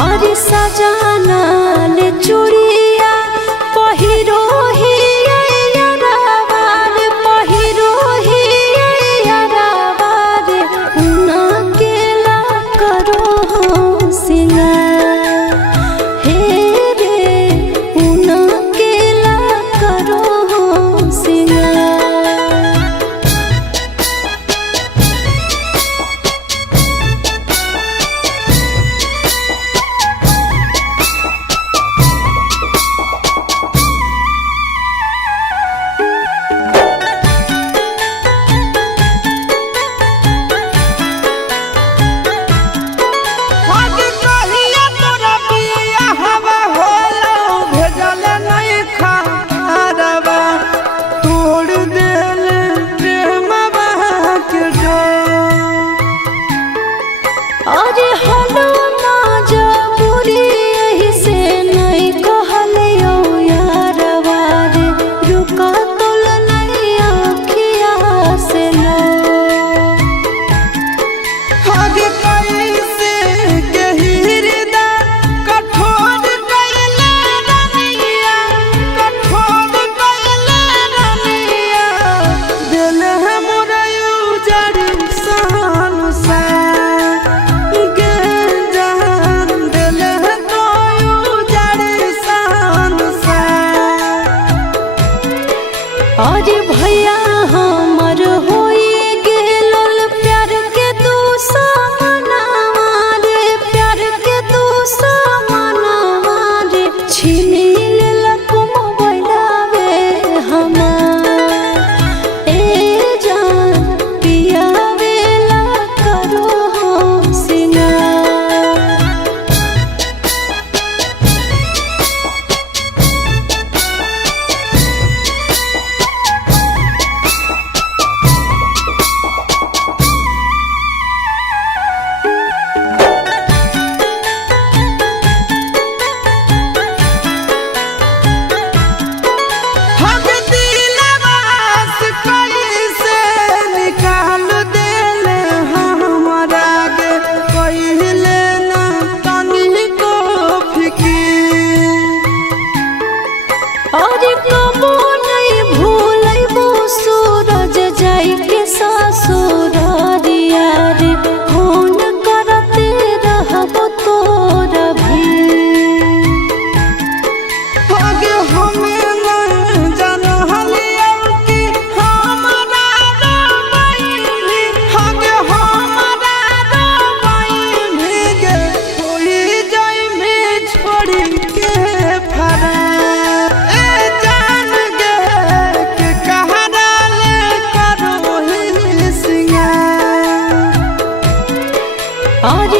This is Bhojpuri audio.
और सजाना ले चूड़िया पहिरो ही यारावार पहिरो ही यारावार उना केला करो हो सिंगार हे रे उना केला करो हो सिंगार। अरे हलो मजबूरी यही से नहीं कहलियो यारवा रे रुका तोल नहीं आँखिया से लो आगे कैसे गहिरदा कठोर कैले रनिया कठोर कैले रनिया दिल हमरा उजड़ सान सा अरे भैया हमर होई गेलल प्यार के तू सामनावा रे प्यार के तू सामनावा रे छीनी लेलक मोबाइलवे हमार ए जान पियावेला करो हो सिंगार। अरे कबो नहीं भूलैबो सूरज जाई के ससुरारिया रे फोन करते रहबो तोरा भी आगे हमें न जानहलिया कि हमरा रबाई आगे हमरा रबाई भीगे होई जाई में छोड़ी के फरा अरे